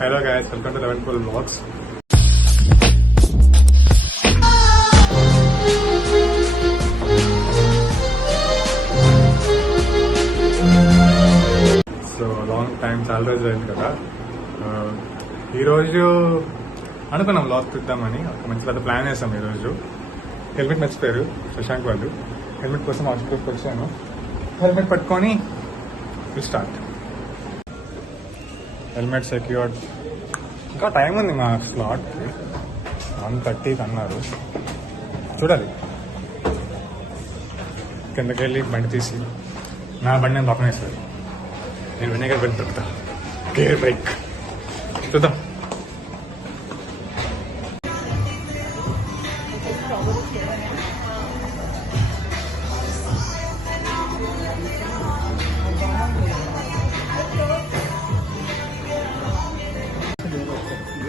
Hello guys, welcome to 11 Cool Vlogs. So long time, చాలా రోజులు అయింది కదా. ఈరోజు అనుకున్నాం వ్లాగ్ తీద్దామని, ఒక మంచి పెద్ద ప్లాన్ వేసాం. ఈరోజు హెల్మెట్ మర్చిపోయారు శశాంక్ వాళ్ళు. హెల్మెట్ కోసం హాస్పిటల్కి వచ్చాను. హెల్మెట్ పట్టుకొని స్టార్ట్. Helmet secured. ఇంకా టైం ఉంది మా స్లాట్కి. 1:30కి అన్నారు. చూడాలి. కిందకి వెళ్ళి బండి తీసి నా బండి నేను పక్కన వేసారు. నేను వినేగర్ బండి దొరుకుతా. గేర్ బైక్ చూద్దాం.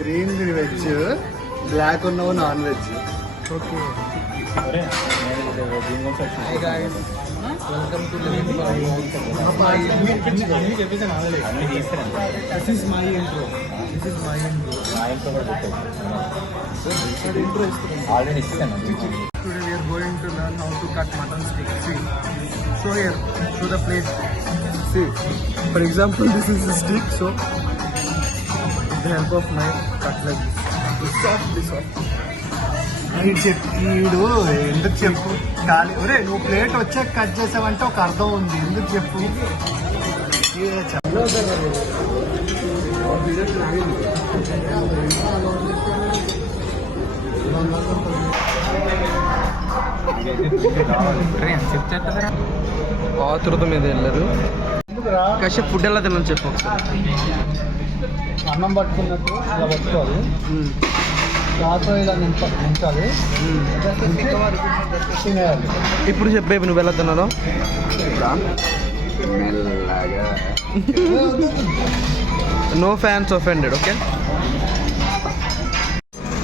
గ్రీన్ వెజ్, బ్లాక్ ఉన్నవు non veg. Okay, welcome to already ఇస్తాను. Today we are going to learn how to cut mutton stick. See, so here, to the plate. See, for example, this is the stick. So, with the help of knife, cut like this. This off. వీడు ఎందుకు చెప్పు ఖాళీ. ఒరే, నువ్వు plate వచ్చాక cut చేసావంటే ఒక అర్థం ఉంది. ఎందుకు చెప్పు. ఆతృత మీద వెళ్ళారు. కాసేపు ఫుడ్ ఎలా తినని చెప్పు ఒకసారి. అన్నం పట్టుకున్నట్టు ఇలా పట్టుకోవాలి. రాతో ఇలా నించాలి. తినేయాలి. ఇప్పుడు చెప్పేపు నువ్వు ఎలా తిన్నాను. No fans offended. Okay,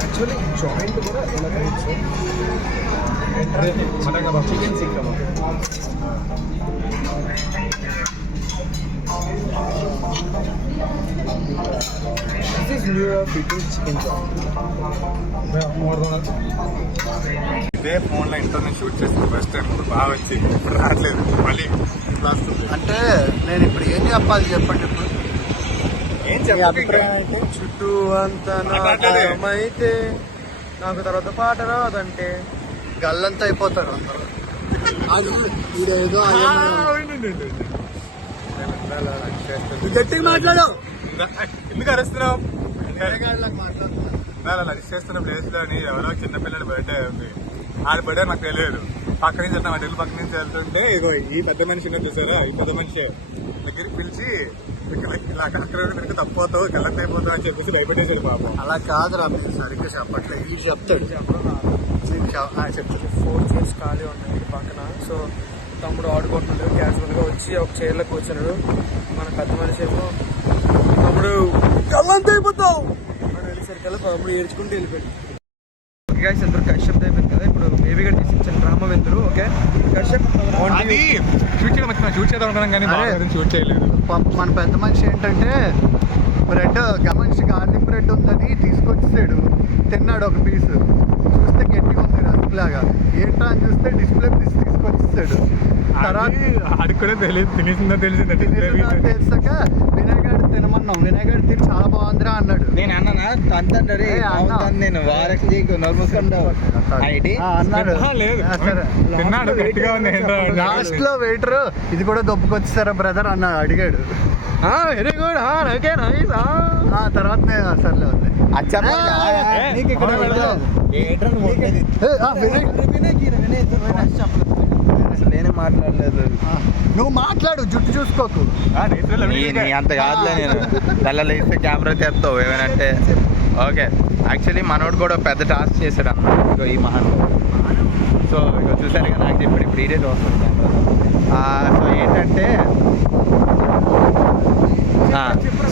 actually joint కూడా ఎలా చేయొచ్చు. చికెన్ సిక్ This is new people chicken joint. ఇదే ఫోన్లో ఇంటర్నెట్ షూట్ చేసిన ఫస్ట్ టైం. ఇప్పుడు బాగా వచ్చి ఇప్పుడు రావట్లేదు. మళ్ళీ క్లాస్ అంటే నేను ఇప్పుడు ఏం చెప్పాలి చెప్పండి. ఇప్పుడు ఏం మీ అభిప్రాయం అయితే చుట్టూ అంతా అయితే నాకు తర్వాత పాట రాదంటే గల్లంతా అయిపోతాడు అందరూ. ఇదేదో గట్టిగా మాట్లాడు. ఎందుకు అరుస్తున్నావు? మాట్లాడుతున్నా. లంచ్ చేస్తున్న ప్లేస్ లోని ఎవరో చిన్నపిల్లడి బర్త్డే ఉంది. ఆడి బర్త్డే నాకు తెలియదు. పక్క నుంచి మా ఢిల్లీ పక్క నుంచి వెళ్తుంటే ఇగో ఈ పెద్ద మనిషి చూసారా, ఈ పెద్ద మనిషి దగ్గరికి పిలిచి ఇలా అక్కడ మీరు తప్పిపోతావు, గల్లంత అయిపోతావు అని చెప్పేసి భయపడేసాడు పాపం. అలా కాదురా, మీరు సరిగ్గా చెప్పట్లేదు. ఇది చెప్తాడు. చెప్తాడు. 4 చైర్స్ ఖాళీ ఉన్నాయి పక్కన. సో తమ్ముడు ఆడుకుంటున్నాడు. క్యాజువల్గా వచ్చి ఒక చైర్లో కూర్చున్నాడు. మన పెద్ద మనిషి ఏమో తమ్ముడు గల్లంత అయిపోతావు అని వెళ్ళేసరికల్లా తమ్ముడు ఏడ్చుకుంటూ వెళ్ళిపోయాడు. ఓకే గైస్, అందరూ కశ్యప్ అయిపోయింది కదా. ఇప్పుడు బేబీ గడ్ తీసి డ్రామా వెళ్తారు. ఓకే, కశ్యప్ అది షూట్ చేద్దాం అనుకున్నాం కానీ షూట్ చేయలేదు. మన పెద్ద మనిషి ఏంటంటే బ్రెడ్ మనిషి గార్లిక్ బ్రెడ్ ఉందని తీసుకొచ్చేసాడు. తిన్నాడు ఒక పీస్. చూస్తే గట్టిగా ఉంది రస్లాగా. ఏంటో అని చూస్తే డిస్ప్లే పీస్ తీసుకొచ్చేసాడు. తర్వాత అడుక్కునే తెలియదు, తినేసిందో తెలిసిందంటే తెలిసాక వినాయగడ్ తినమన్నాం. వినాయగడ్ తిని చాలా బాగుందిరా అన్నాడు. నేను అన్నానా తంతండి నేను అన్నాడు. లేదు తిన్నాడు, గట్టిగా ఉంది. లాస్ట్ లో వెయిటర్ ఇది కూడా దొప్పుకొచ్చేసారా బ్రదర్ అన్న అడిగాడు. Very good, okay nice. తర్వాత సర్లే ఉంది. అసలు నేనే మాట్లాడలేదు. నువ్వు మాట్లాడు, జుట్టు చూసుకోకు. అంత కాదులే. నేను తెల్లలు వేస్తే కెమెరా తెస్తావు ఏమేనంటే. ఓకే, యాక్చువల్లీ మనోడు కూడా పెద్ద టాస్క్ చేశాడు అన్నమాట. ఇగో ఈ మహానుభావుడు. సో ఇక చూసారు కదా, నాకు ఇప్పుడు ఇదే చూస్తాను కెమెరా. సో ఏంటంటే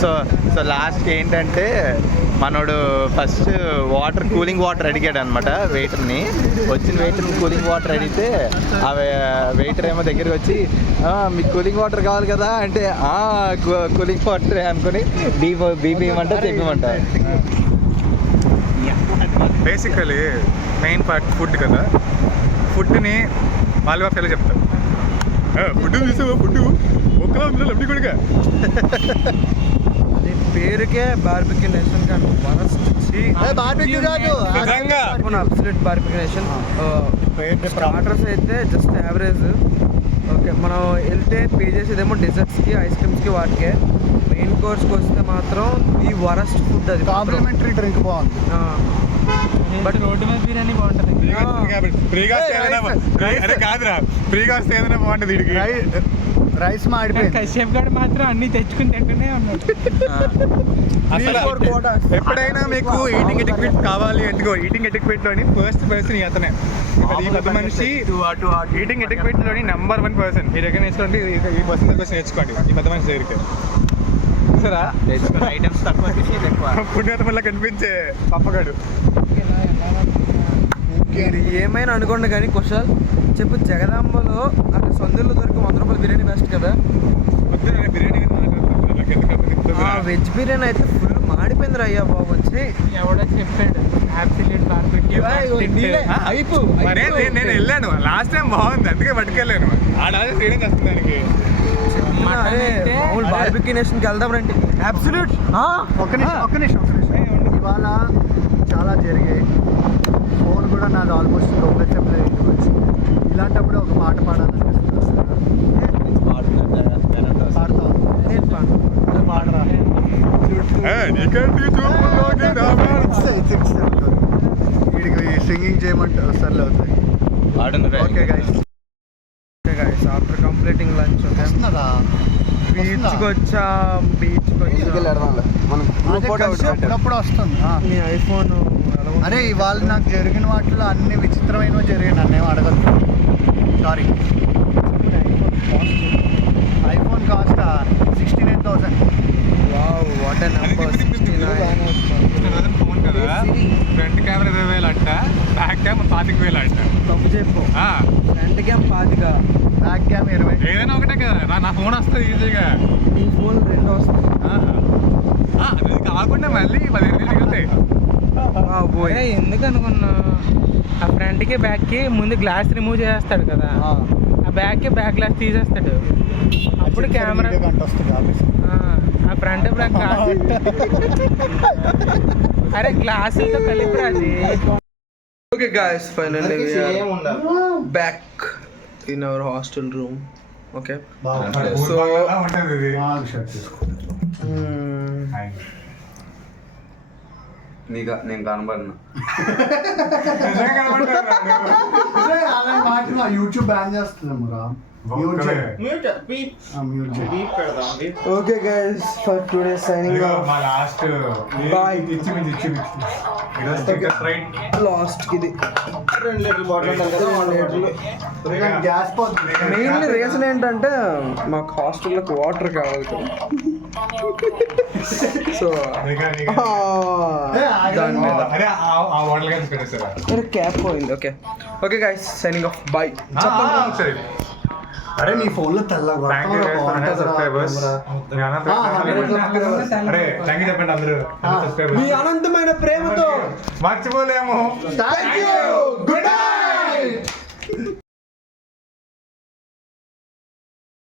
సో సో లాస్ట్ ఏంటంటే మనోడు ఫస్ట్ కూలింగ్ వాటర్ అడిగాడు అనమాట వెయిటర్ని. వచ్చిన వెయిటర్ని కూలింగ్ వాటర్ అడిగితే ఆ వెయిటర్ ఏమో దగ్గరికి వచ్చి మీకు కూలింగ్ వాటర్ కావాలి కదా అంటే కూలింగ్ వాటర్ అనుకుని బీపీ ఇవ్వమంట తెప్పమంట. బేసికలీ మెయిన్ పార్ట్ ఫుడ్ కదా. ఫుడ్ని వాళ్ళు ఎలా చెప్తారు, ఫుడ్ చూసావా, ఫుడ్ ఒక్కలా ఉంది లబ్డి కొడుక. అది పేరుకే బార్బిక్యూ నేషన్ కానీ అబ్సల్యూట్ బార్బిక్యూ నేషన్. స్టార్టర్స్ అయితే జస్ట్ యావరేజ్. ఓకే, మనం వెళ్తే పే చేసేదేమో డెజర్ట్స్కి, ఐస్ క్రీమ్స్కి, వాటికే. మెయిన్ కోర్స్కి వస్తే మాత్రం ఈ వరస్ట్ ఫుడ్. అది కాంప్లిమెంటరీ డ్రింక్ బాగుంది. బట్ రోడ్డు మీద బిర్యానీ బాగుంటుంది. ఫ్రీగా కాదురా, ఫ్రీగా వస్తే ఏదైనా బాగుంటుంది వీడికి. రైస్ మాడిపోయింది. కశ్యప్ గారు మాత్రం అన్ని తెచ్చుకుని తింటూనే ఉన్నాడు. అసలు ఎప్పుడైనా మీకు ఈటింగ్ ఎటిక్వేట్ కావాలి అంటే ఈటింగ్ ఎటిక్వేట్ లోని ఫస్ట్ పర్సన్ అతనే. ఈ పెద్ద మనిషి ఈటింగ్ ఎటిక్వేట్ లోని నెంబర్ 1 పర్సన్. మీరు ఎక్కడ నేర్చుకోండి, ఈ పర్సన్ దగ్గర నేర్చుకోండి ఈ పెద్ద మనిషి దగ్గరికి. సరే ఐటమ్స్ తక్కువ పుణ్యత వల్ల కనిపించే పప్పగాడు. మీరు ఏమైనా అనుకోండి కానీ కుషాల్ చెప్పు, జగదాంబలో అక్కడ సందుల్లో దొరికి 100 రూపాయల బిర్యానీ బెస్ట్ కదా. బిర్యానీ వెజ్ బిర్యానీ అయితే ఫుల్ మాడిపోయింది అయ్యా బాబు. వచ్చి ఎవడో చెప్పాడు నేను వెళ్ళాను లాస్ట్ టైం, బాగుంది అందుకే పట్టుకెళ్ళాను. ఆడ ఫీలింగ్ వస్తుంది దానికి. బార్బిక్యూ నేషన్కి వెళ్దాం రండి. అబ్సల్యూట్. ఒక్క నిమిషం ఇవాళ చాలా జరిగాయి. ఫోన్ కూడా నాది ఆల్మోస్ట్ లోపల వచ్చింది. ఇలాంటప్పుడు ఒక పాట పాడాలనిపిస్తుంది. పాడరా వీడికి సింగింగ్ చేయమంటారు, సర్లే అవుతాయి. Okay guys, after completing lunch బీచ్కి వచ్చాం. అప్పుడప్పుడు వస్తుంది. మీ ఐఫోన్ అరే ఇవాళ నాకు జరిగిన వాటిలో అన్ని విచిత్రమైనవి జరిగాయి. నన్నేం అడగదు. Sorry. IPhone cost 69,000. Wow, what a number. 69. Phone కదా, ఫ్రంట్ కెమెరా 20,000 అంట, బ్యాక్ కెమెరా 25,000 అంట. తప్పు చెప్పు. Front cam 25, back cam 20. ఏదైనా ఒకటే కదా, నా ఫోన్ వస్తుంది ఈజీగా. ఈ ఫోన్ 2 వస్తుంది. అది కాకుండా మళ్ళీ 15,000 మిగులుతాయి. ఎందుకు అనుకున్నా, ఆ ఫ్రంట్కి బ్యాక్కి ముందు గ్లాస్ రిమూవ్ చేస్తాడు కదా, ఆ బ్యాక్కి బ్యాక్ గ్లాస్ తీసేస్తాడు. అప్పుడు కెమెరా ఆ ఫ్రంట్ బ్యాక్ గ్లాస్, అరే గ్లాసులతో కలిపి అది. Okay guys, finally we are back in our hostel room. Okay, so నేను కనబడినా యూట్యూబ్ బ్యాన్ చేస్తున్నాము రా. Okay guys, for today signing off. మా లాస్ట్ Bye. లాస్ట్ ఇది 2 లీటర్ బాటిల్ ఉంటుంది కదా, 1 లీటర్లు గ్యాస్ పోతుంది. మెయిన్లీ రీజన్ ఏంటంటే మాకు హాస్టల్లోకి వాటర్ కావాలి కదా. సో దాని మీద అరే ఆ వాటర్ గ్యాస్ పెట్టేసారా? క్యాప్ పోయింది. Okay okay guys, signing off. Bye. సరే, అరే నీ ఫోన్ లో తెల్లగా థ్యాంక్ యూ సబ్స్క్రైబర్స్. అరే థ్యాంక్ యూ చెప్పండి అందరూ మీ అనంతమైన ప్రేమతో మర్చిపోలేము. Thank you. గుడ్